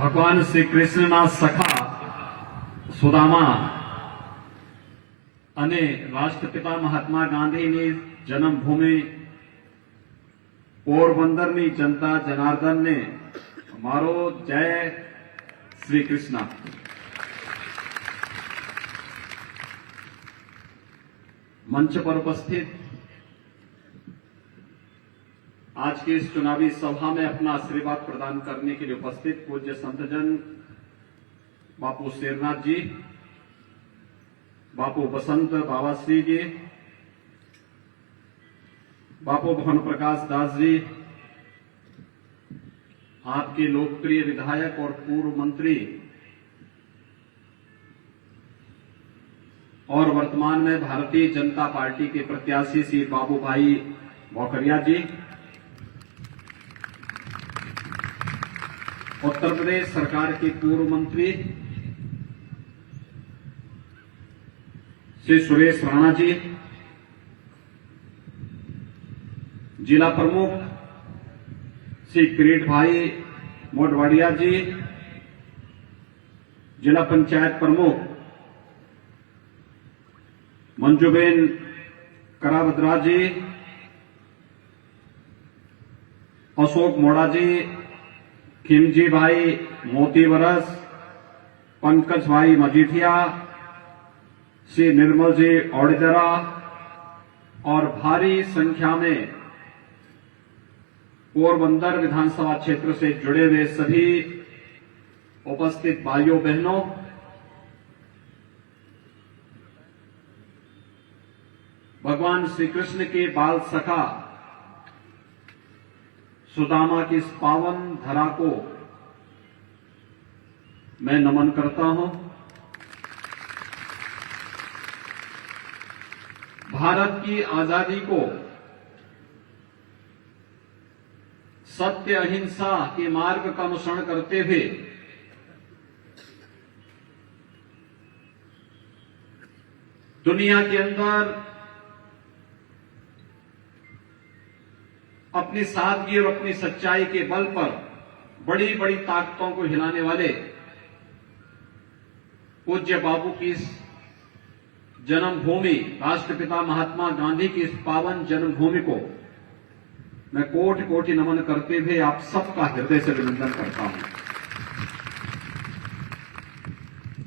ભગવાન શ્રી કૃષ્ણના સખા સુદામા અને રાષ્ટ્રપિતા મહાત્મા ગાંધીની જન્મભૂમિ પોરબંદરની જનતા જનાર્દનને મારો જય શ્રી કૃષ્ણ। मंच पर उपस्थित आज की इस चुनावी सभा में अपना आशीर्वाद प्रदान करने के लिए उपस्थित पूज्य संतजन बापू शेरनाथ जी, बापू बसंत बावाश्री जी, बापू भवन प्रकाश दास जी, आपके लोकप्रिय विधायक और पूर्व मंत्री और वर्तमान में भारतीय जनता पार्टी के प्रत्याशी श्री बाबू भाई मौखरिया जी, उत्तर प्रदेश सरकार के पूर्व मंत्री श्री सुरेश राणा जी, जिला प्रमुख श्री किरीट भाई मोडवाडिया जी, जिला पंचायत प्रमुख मंजूबेन करावद्रा जी, अशोक मोड़ा जी, खिमजी भाई मोती वरस, पंकज भाई मजीठिया, श्री निर्मल जी औड़ेदरा और भारी संख्या में पोरबंदर विधानसभा क्षेत्र से जुड़े हुए सभी उपस्थित भाइयों बहनों, भगवान श्री कृष्ण के बाल सखा सुदामा की इस पावन धरा को मैं नमन करता हूं। भारत की आजादी को सत्य अहिंसा के मार्ग का अनुसरण करते हुए दुनिया के अंदर अपनी सादगी और अपनी सच्चाई के बल पर बड़ी बड़ी ताकतों को हिलाने वाले पूज्य बाबू की इस जन्मभूमि, राष्ट्रपिता महात्मा गांधी की इस पावन जन्मभूमि को मैं कोटि कोटि नमन करते हुए आप सबका हृदय से अभिनंदन करता हूं।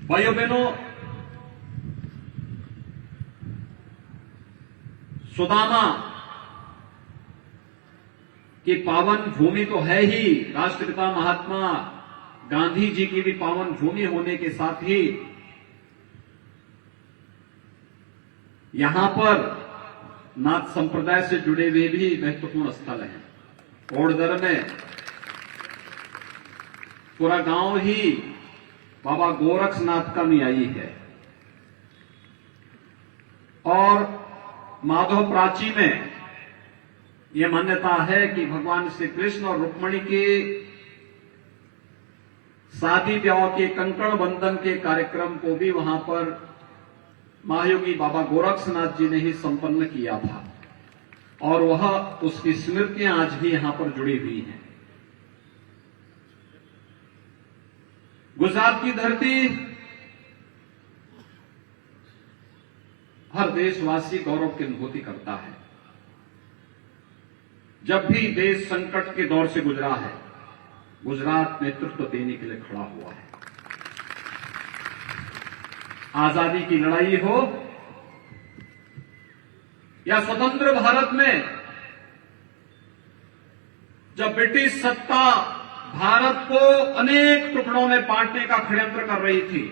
भाइयों बहनों, सुदामा की पावन भूमि तो है ही, राष्ट्रपिता महात्मा गांधी जी की भी पावन भूमि होने के साथ ही यहां पर नाथ संप्रदाय से जुड़े हुए भी महत्वपूर्ण स्थल हैं। औड़दर में पूरा गांव ही बाबा गोरक्षनाथ का अनुयायी है और माधव प्राची में यह मान्यता है कि भगवान श्री कृष्ण और रुक्मणी के शादी ब्याह के कंकण बंधन के कार्यक्रम को भी वहां पर महायोगी बाबा गोरक्षनाथ जी ने ही संपन्न किया था और वह उसकी स्मृतियां आज भी यहां पर जुड़ी हुई हैं। गुजरात की धरती हर देशवासी गौरव की अनुभूति करता है। जब भी देश संकट के दौर से गुजरा है, गुजरात नेतृत्व देने के लिए खड़ा हुआ है। आजादी की लड़ाई हो या स्वतंत्र भारत में जब ब्रिटिश सत्ता भारत को अनेक टुकड़ों में बांटने का षड्यंत्र कर रही थी,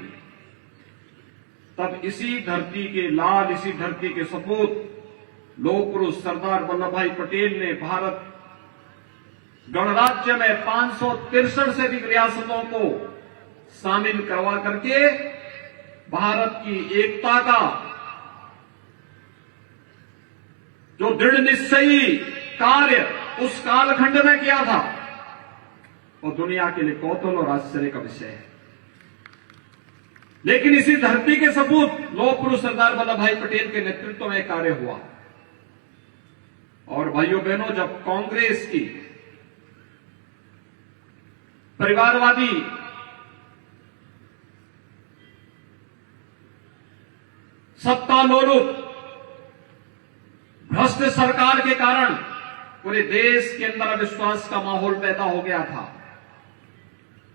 तब इसी धरती के लाल, इसी धरती के सपूत लोक पुरुष सरदार वल्लभ भाई पटेल ने भारत गणराज्य में 563 से भी रियासतों को शामिल करवा करके भारत की एकता का जो दृढ़ निश्चयी कार्य उस कालखंड में किया था, वो दुनिया के लिए कौतूहल और आश्चर्य का विषय है। लेकिन इसी धरती के सपूत लोक पुरुष सरदार वल्लभ भाई पटेल के नेतृत्व में कार्य हुआ। और भाइयों बहनों, जब कांग्रेस की परिवारवादी सत्तालोलुप भ्रष्ट सरकार के कारण पूरे देश के अंदर अविश्वास का माहौल पैदा हो गया था।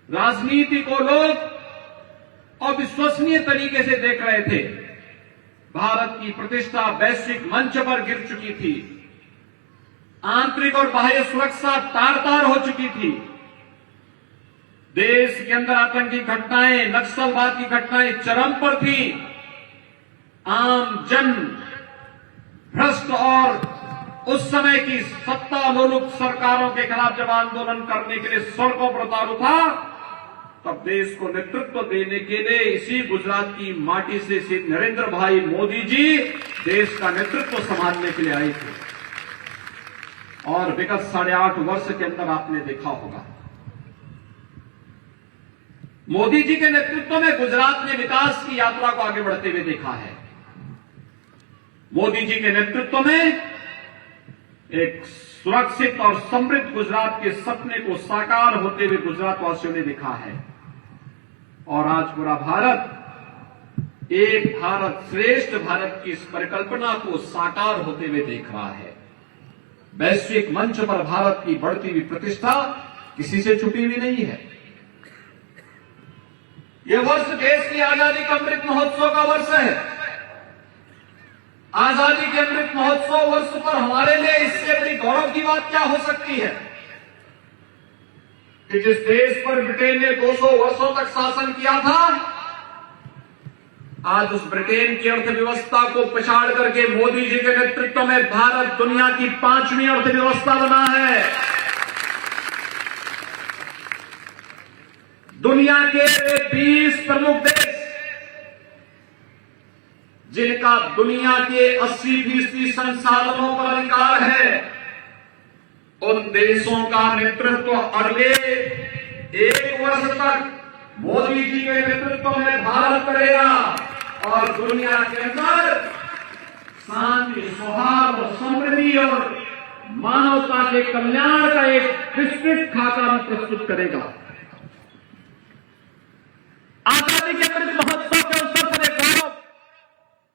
राजनीति को लोग अविश्वसनीय तरीके से देख रहे थे। भारत की प्रतिष्ठा वैश्विक मंच पर गिर चुकी थी। आंतरिक और बाह्य सुरक्षा तार-तार हो चुकी थी। देश के अंदर आतंकी घटनाएं, नक्सलवाद की घटनाएं चरम पर थी। आम जन भ्रष्ट और उस समय की सत्तालोलुप सरकारों के खिलाफ जब आंदोलन करने के लिए सड़कों पर उतारू था, तब देश को नेतृत्व देने के लिए इसी गुजरात की माटी से श्री नरेंद्र भाई मोदी जी देश का नेतृत्व संभालने के लिए आए थे। और विगत 8.5 वर्ष के अंदर आपने देखा होगा, मोदी जी के नेतृत्व में गुजरात ने विकास की यात्रा को आगे बढ़ते हुए देखा है। मोदी जी के नेतृत्व में एक सुरक्षित और समृद्ध गुजरात के सपने को साकार होते हुए गुजरात वासियों ने देखा है। और आज पूरा भारत एक भारत श्रेष्ठ भारत की इस परिकल्पना को साकार होते हुए देख रहा है। वैश्विक मंच पर भारत की बढ़ती हुई प्रतिष्ठा किसी से छुपी हुई नहीं है। यह वर्ष देश की आजादी का अमृत महोत्सव का वर्ष है। आजादी के अमृत महोत्सव वर्ष पर हमारे लिए इससे बड़ी गौरव की बात क्या हो सकती है कि जिस देश पर ब्रिटेन ने 200 वर्षों तक शासन किया था, आज उस ब्रिटेन की अर्थव्यवस्था को पछाड़ करके मोदी जी के नेतृत्व में भारत दुनिया की 5वीं अर्थव्यवस्था बना है। दुनिया के 20 प्रमुख देश जिनका दुनिया के 80% संसाधनों पर अधिकार है, उन देशों का नेतृत्व अगले 1 वर्ष तक मोदी जी के नेतृत्व में भारत करेगा। और दुनिया के अंदर शांति, सौहार्द, समृद्धि और मानवता के कल्याण का एक विस्तृत खाका भी प्रस्तुत करेगा। आजादी के अमृत महोत्सव के अवसर पर एक गौरव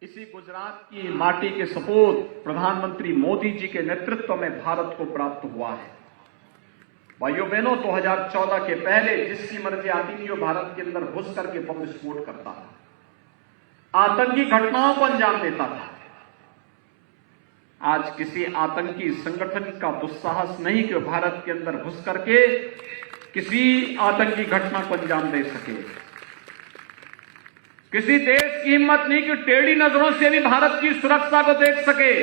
इसी गुजरात की माटी के सपूत प्रधानमंत्री मोदी जी के नेतृत्व में भारत को प्राप्त हुआ है। भाइयों बहनों, 2014 के पहले जिसकी मर्जी आती थी वो भारत के अंदर घुस करके बम विस्फोट करता था, आतंकी घटनाओं को अंजाम देता था। आज किसी आतंकी संगठन का दुस्साहस नहीं कि वो भारत के अंदर घुस करके किसी आतंकी घटना को अंजाम दे सके। किसी देश की हिम्मत नहीं कि टेढ़ी नजरों से भी भारत की सुरक्षा को देख सके।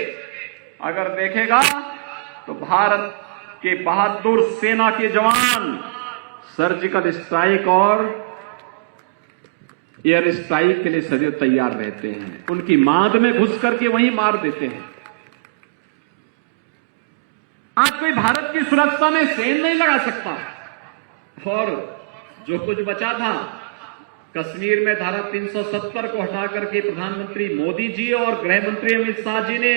अगर देखेगा तो भारत के बहादुर सेना के जवान सर्जिकल स्ट्राइक और एयर स्ट्राइक के लिए सदैव तैयार रहते हैं। उनकी मांद में घुस करके वहीं मार देते हैं। आज कोई भारत की सुरक्षा में सेंध नहीं लगा सकता। और जो कुछ बचा था, कश्मीर में धारा 370 को हटा करके प्रधानमंत्री मोदी जी और गृह मंत्री अमित शाह जी ने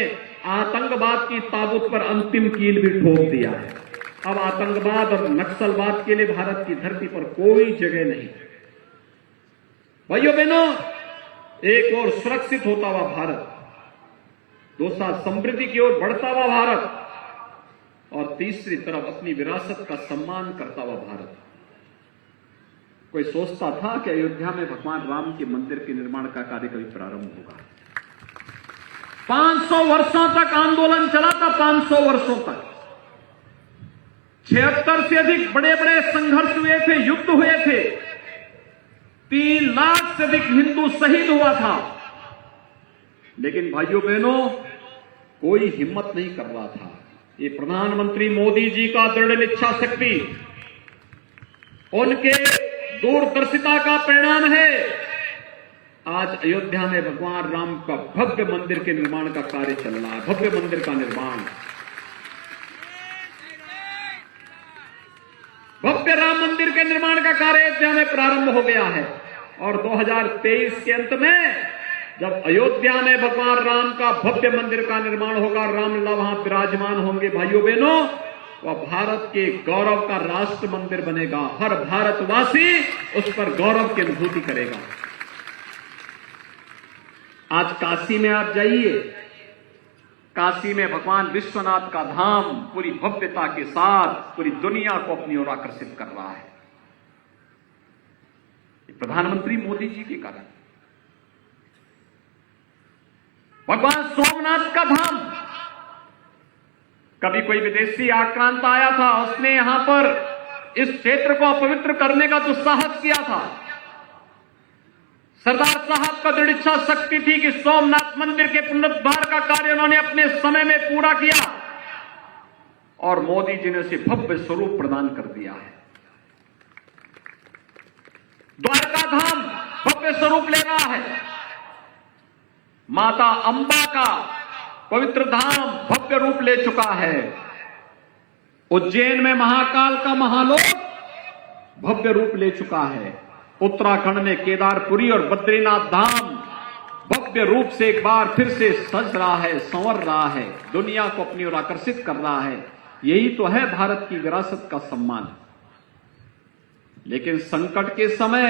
आतंकवाद की ताबूत पर अंतिम कील भी ठोक दिया है। अब आतंकवाद और नक्सलवाद के लिए भारत की धरती पर कोई जगह नहीं। भाइयों बहनों, एक और सुरक्षित होता हुआ भारत, दूसरा समृद्धि की ओर बढ़ता हुआ भारत, और तीसरी तरफ अपनी विरासत का सम्मान करता हुआ भारत। कोई सोचता था कि अयोध्या में भगवान राम के मंदिर के निर्माण का कार्य कभी प्रारंभ होगा? 500 वर्षों तक आंदोलन चला था। 500 वर्षों तक 76 से अधिक बड़े बड़े संघर्ष हुए थे, युद्ध हुए थे। 3 लाख से अधिक हिंदू शहीद हुआ था। लेकिन भाइयों बहनों, कोई हिम्मत नहीं कर रहा था। ये प्रधानमंत्री मोदी जी का दृढ़ इच्छा शक्ति, उनके दूरदर्शिता का परिणाम है। आज अयोध्या में भगवान राम का भव्य मंदिर के निर्माण का कार्य चल रहा है। भव्य मंदिर का निर्माण, भव्य राम मंदिर के निर्माण का कार्य अयोध्या में प्रारंभ हो गया है। और 2023 के अंत में जब अयोध्या में भगवान राम का भव्य मंदिर का निर्माण होगा, रामलला वहां विराजमान होंगे, भाइयों बहनों, वह भारत के गौरव का राष्ट्र मंदिर बनेगा। हर भारतवासी उस पर गौरव की अनुभूति करेगा। आज काशी में आप जाइए, काशी में भगवान विश्वनाथ का धाम पूरी भव्यता के साथ पूरी दुनिया को अपनी ओर आकर्षित कर रहा है, प्रधानमंत्री मोदी जी के कारण। भगवान सोमनाथ का धाम, कभी कोई विदेशी आक्रांत आया था, उसने यहां पर इस क्षेत्र को अपवित्र करने का दुस्साहस किया था। सरदार साहब का दृढ़ इच्छा शक्ति थी कि सोमनाथ मंदिर के पुनरुद्धार का कार्य उन्होंने अपने समय में पूरा किया और मोदी जी ने उसे भव्य स्वरूप प्रदान कर दिया है। द्वारका धाम भव्य स्वरूप ले रहा है, माता अंबा का पवित्र धाम भव्य रूप ले चुका है। उज्जैन में महाकाल का महालोक भव्य रूप ले चुका है। उत्तराखंड में केदारपुरी और बद्रीनाथ धाम भव्य रूप से एक बार फिर से सज रहा है, संवर रहा है, दुनिया को अपनी ओर आकर्षित कर रहा है। यही तो है भारत की विरासत का सम्मान। लेकिन संकट के समय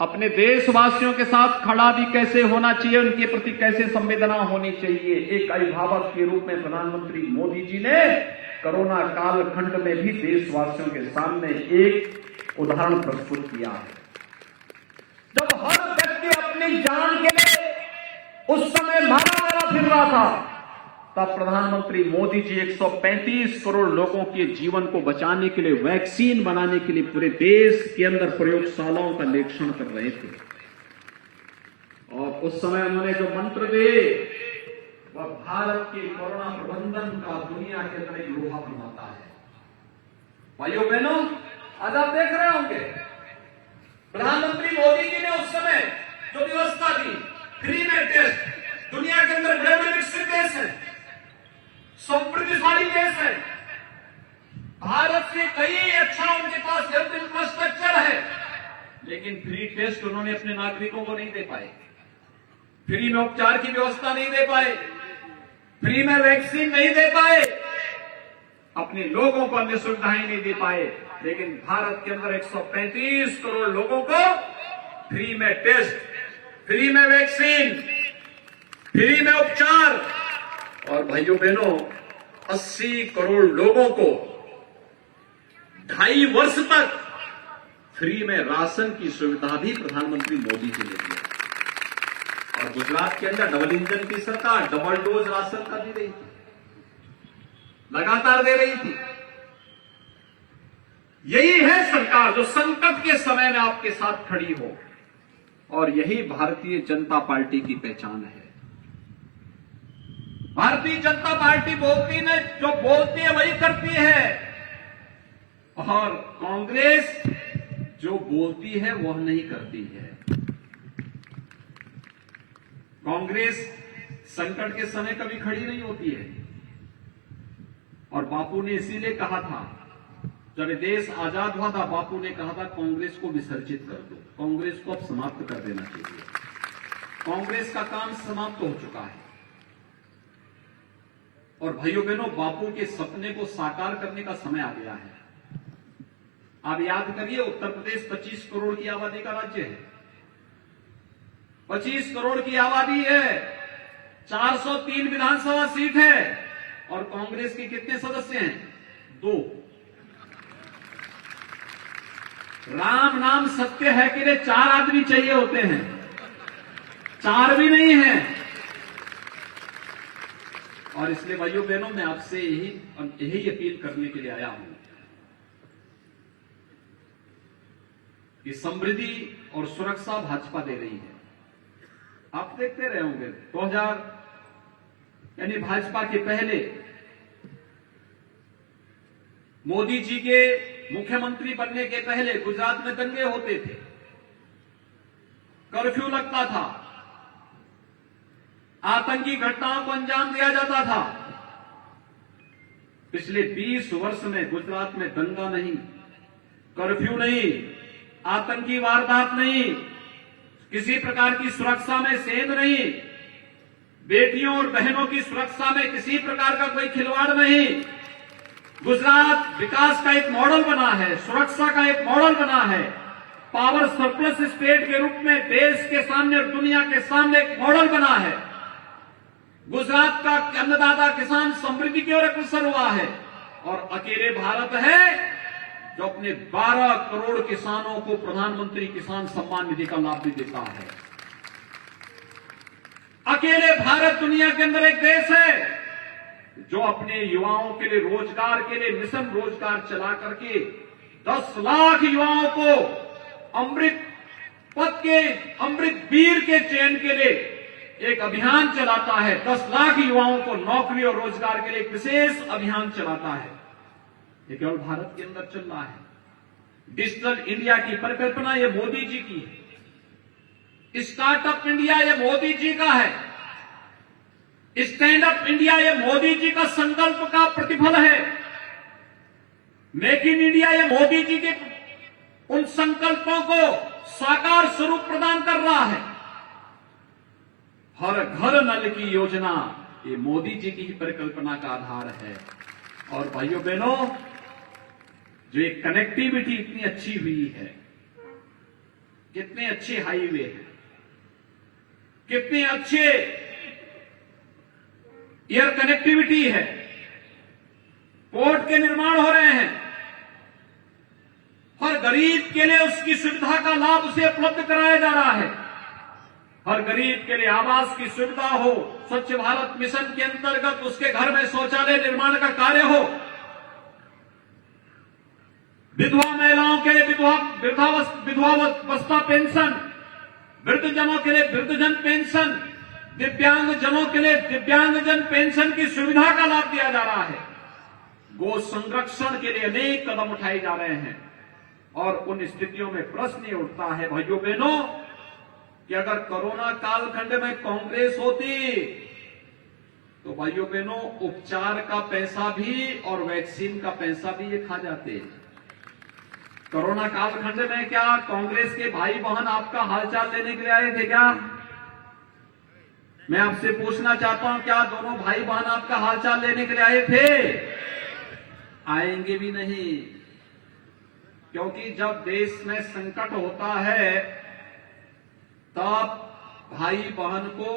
अपने देशवासियों के साथ खड़ा भी कैसे होना चाहिए, उनके प्रति कैसे संवेदना होनी चाहिए, एक अभिभावक के रूप में प्रधानमंत्री मोदी जी ने कोरोना कालखंड में भी देशवासियों के सामने एक उदाहरण प्रस्तुत किया है। जब हर व्यक्ति अपनी जान के लिए उस समय मारा फिर रहा था, तब प्रधानमंत्री मोदी जी 135 करोड़ लोगों के जीवन को बचाने के लिए, वैक्सीन बनाने के लिए पूरे देश के अंदर प्रयोगशालाओं का निरीक्षण कर रहे थे। और उस समय उन्होंने जो मंत्र दिए वह भारत के कोरोना प्रबंधन का दुनिया के अंदर एक लोहा बनाता है। भाइयों बहनों, आज आप देख रहे होंगे प्रधानमंत्री मोदी जी ने उस समय जो व्यवस्था दी, फ्री में टेस्ट, दुनिया के अंदर बड़े बड़े विकसित देश है, समृद्धिशाली देश है, भारत से कई अच्छा उनके पास हेल्थ इंफ्रास्ट्रक्चर है, लेकिन फ्री टेस्ट उन्होंने अपने नागरिकों को नहीं दे पाए, फ्री में उपचार की व्यवस्था नहीं दे पाए, फ्री में वैक्सीन नहीं दे पाए, अपने लोगों को अन्य सुविधाएं नहीं दे पाए। लेकिन भारत के अंदर 135 करोड़ लोगों को फ्री में टेस्ट, फ्री में वैक्सीन, फ्री में उपचार, और भाइयों बहनों 80 करोड़ लोगों को 2.5 वर्ष तक फ्री में राशन की सुविधा भी प्रधानमंत्री मोदी जी ने दी। और गुजरात के अंदर डबल इंजन की सरकार डबल डोज राशन का दे रही थी, लगातार दे रही थी। यही है सरकार जो संकट के समय में आपके साथ खड़ी हो, और यही भारतीय जनता पार्टी की पहचान है। भारतीय जनता पार्टी बोलती है, जो बोलती है वही करती है, और कांग्रेस जो बोलती है वह नहीं करती है। कांग्रेस संकट के समय कभी खड़ी नहीं होती है, और बापू ने इसीलिए कहा था, जब देश आजाद हुआ था, बापू ने कहा था कांग्रेस को विसर्जित कर दो, कांग्रेस को अब समाप्त कर देना चाहिए, कांग्रेस का काम समाप्त हो चुका है। और भाइयों बहनों, बापू के सपने को साकार करने का समय आ गया है। आप याद करिए, उत्तर प्रदेश 25 करोड़ की आबादी का राज्य है, 25 करोड़ की आबादी है, 403 विधानसभा सीट है, और कांग्रेस के कितने सदस्य हैं? 2। राम नाम सत्य है कि रे 4 आदमी चाहिए होते हैं, 4 भी नहीं है। और इसलिए भाइयों बहनों, मैं आपसे यही अपील करने के लिए आया हूं कि समृद्धि और सुरक्षा भाजपा दे रही है। आप देखते रहे होंगे 2000 यानी भाजपा के पहले मोदी जी के मुख्यमंत्री बनने के पहले गुजरात में दंगे होते थे, कर्फ्यू लगता था, आतंकी घटनाओं को अंजाम दिया जाता था। पिछले 20 वर्ष में गुजरात में दंगा नहीं, कर्फ्यू नहीं, आतंकी वारदात नहीं, किसी प्रकार की सुरक्षा में सेंध नहीं, बेटियों और बहनों की सुरक्षा में किसी प्रकार का कोई खिलवाड़ नहीं। गुजरात विकास का एक मॉडल बना है, सुरक्षा का एक मॉडल बना है, पावर सरप्लस स्टेट के रूप में देश के सामने और दुनिया के सामने एक मॉडल बना है। गुजरात का अन्नदाता किसान समृद्धि की ओर अग्रसर हुआ है और अकेले भारत है जो अपने 12 करोड़ किसानों को प्रधानमंत्री किसान सम्मान निधि का लाभ भी देता है। अकेले भारत दुनिया के अंदर एक देश है जो अपने युवाओं के लिए रोजगार के लिए मिशन रोजगार चला करके 10 लाख युवाओं को अमृत पथ के अमृत वीर के चयन के लिए एक अभियान चलाता है। 10 लाख युवाओं को नौकरी और रोजगार के लिए एक विशेष अभियान चलाता है। ये केवल भारत के अंदर चल रहा है। डिजिटल इंडिया की परिकल्पना ये मोदी जी की है। स्टार्टअप इंडिया ये मोदी जी का है। स्टैंड अप इंडिया ये मोदी जी का संकल्प का प्रतिफल है। मेक इन इंडिया ये मोदी जी के उन संकल्पों को साकार स्वरूप प्रदान कर रहा है। हर घर नल की योजना ये मोदी जी की ही परिकल्पना का आधार है। और भाइयों बहनों, जो एक कनेक्टिविटी इतनी अच्छी हुई है, कितने अच्छे हाईवे हैं, कितने अच्छे एयर कनेक्टिविटी है, पोर्ट के निर्माण हो रहे हैं, हर गरीब के लिए उसकी सुविधा का लाभ उसे उपलब्ध कराया जा रहा है। हर गरीब के लिए आवास की सुविधा हो, स्वच्छ भारत मिशन के अंतर्गत उसके घर में शौचालय निर्माण का कार्य हो, विधवा महिलाओं के लिए विधवावस्था पेंशन, वृद्धजनों के लिए वृद्धजन पेंशन, दिव्यांगजनों के लिए दिव्यांगजन पेंशन की सुविधा का लाभ दिया जा रहा है। गो संरक्षण के लिए अनेक कदम उठाए जा रहे हैं। और उन स्थितियों में प्रश्न ये उठता है भाइयों बहनों कि अगर कोरोना कालखंड में कांग्रेस होती तो भाइयों बहनों उपचार का पैसा भी और वैक्सीन का पैसा भी ये खा जाते। कोरोना कालखंड में क्या कांग्रेस के भाई बहन आपका हालचाल लेने के लिए आए थे क्या? मैं आपसे पूछना चाहता हूं, क्या दोनों भाई बहन आपका हालचाल लेने के लिए आए थे? आएंगे भी नहीं, क्योंकि जब देश में संकट होता है तब भाई बहन को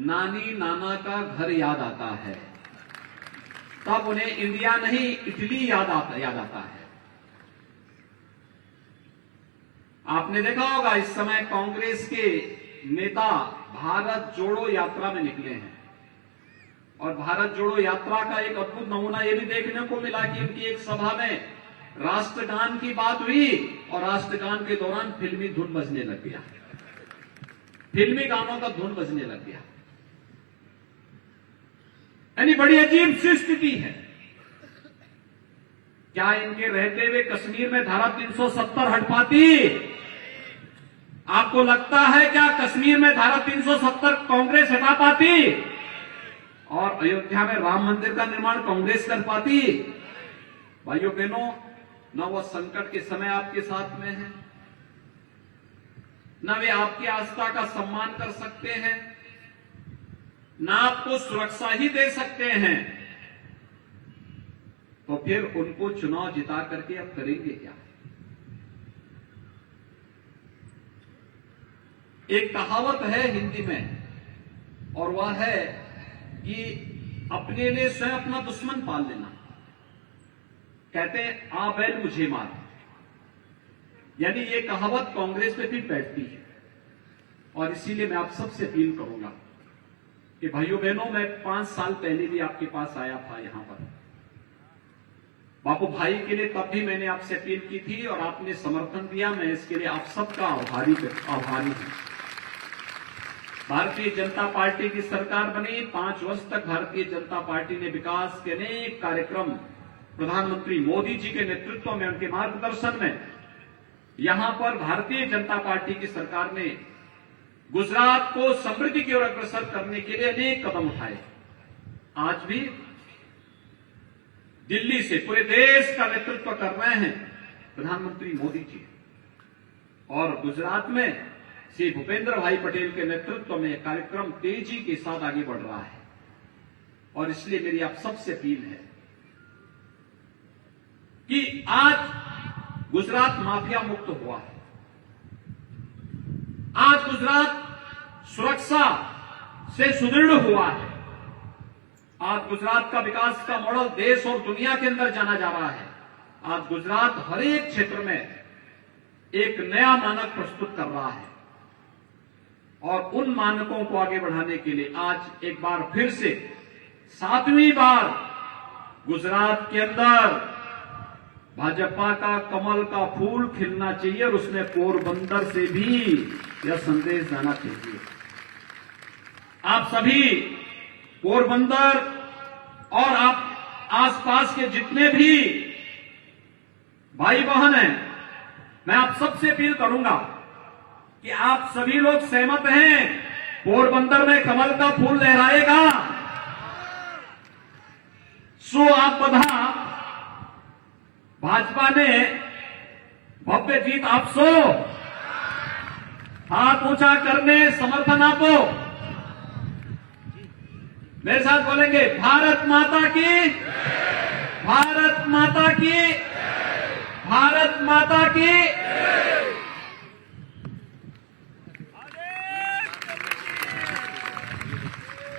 नानी नाना का घर याद आता है, तब उन्हें इंडिया नहीं इटली याद आता है। आपने देखा होगा इस समय कांग्रेस के नेता भारत जोड़ो यात्रा में निकले हैं और भारत जोड़ो यात्रा का एक अद्भुत नमूना यह भी देखने को मिला कि उनकी एक सभा में राष्ट्रगान की बात हुई और राष्ट्रगान के दौरान फिल्मी धुन बजने लग गया, फिल्मी गानों का धुन बजने लग गया। यानी बड़ी अजीब सी स्थिति है। क्या इनके रहते हुए कश्मीर में धारा 370 हट पाती? आपको लगता है क्या कश्मीर में धारा 370 कांग्रेस हटा पाती? और अयोध्या में राम मंदिर का निर्माण कांग्रेस कर पाती? भाइयों बहनों, न वह संकट के समय आपके साथ में है, न वे आपकी आस्था का सम्मान कर सकते हैं, न आपको सुरक्षा ही दे सकते हैं, तो फिर उनको चुनाव जिता करके अब करेंगे क्या? एक कहावत है हिंदी में और वह है कि अपने लिए स्वयं अपना दुश्मन पाल लेना। कहते हैं आ बैल मुझे मार। यानी ये कहावत कांग्रेस में भी बैठती है और इसीलिए मैं आप सबसे अपील करूंगा कि भाइयों बहनों, मैं 5 साल पहले भी आपके पास आया था यहां पर बापू भाई के लिए, तब भी मैंने आपसे अपील की थी और आपने समर्थन दिया। मैं इसके लिए आप सबका आभारी हूं। भारतीय जनता पार्टी की सरकार बनी, 5 वर्ष तक भारतीय जनता पार्टी ने विकास के अनेक कार्यक्रम प्रधानमंत्री मोदी जी के नेतृत्व में, उनके मार्गदर्शन में, यहां पर भारतीय जनता पार्टी की सरकार ने गुजरात को समृद्धि की ओर अग्रसर करने के लिए अनेक कदम उठाए। आज भी दिल्ली से पूरे देश का नेतृत्व कर रहे हैं प्रधानमंत्री मोदी जी और गुजरात में श्री भूपेंद्र भाई पटेल के नेतृत्व में कार्यक्रम तेजी के साथ आगे बढ़ रहा है। और इसलिए मेरी आप सबसे अपील है कि आज गुजरात माफिया मुक्त हुआ है। आज गुजरात सुरक्षा से सुदृढ़ हुआ है। आज गुजरात का विकास का मॉडल देश और दुनिया के अंदर जाना जा रहा है। आज गुजरात हर एक क्षेत्र में एक नया मानक प्रस्तुत कर रहा है और उन मानकों को आगे बढ़ाने के लिए आज एक बार फिर से 7वीं बार गुजरात के अंदर भाजपा का कमल का फूल खिलना चाहिए और उसमें पोरबंदर से भी यह संदेश जाना चाहिए। आप सभी पोरबंदर और आप आसपास के जितने भी भाई बहन हैं, मैं आप सबसे अपील करूंगा कि आप सभी लोग सहमत हैं पोरबंदर में कमल का फूल लहराएगा। सो आप बधा भाजपा ने भव्य जीत आपसो हाथ ऊंचा करने समर्थन आपो। मेरे साथ बोलेंगे भारत माता की, भारत माता की, भारत माता की।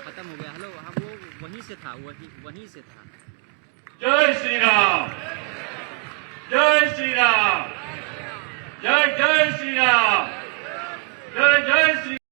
खत्म हो गया। हेलो, हाँ, वो वहीं से था, वहीं से था। जय श्री राम, जय श्री राम, जय जय श्री राम।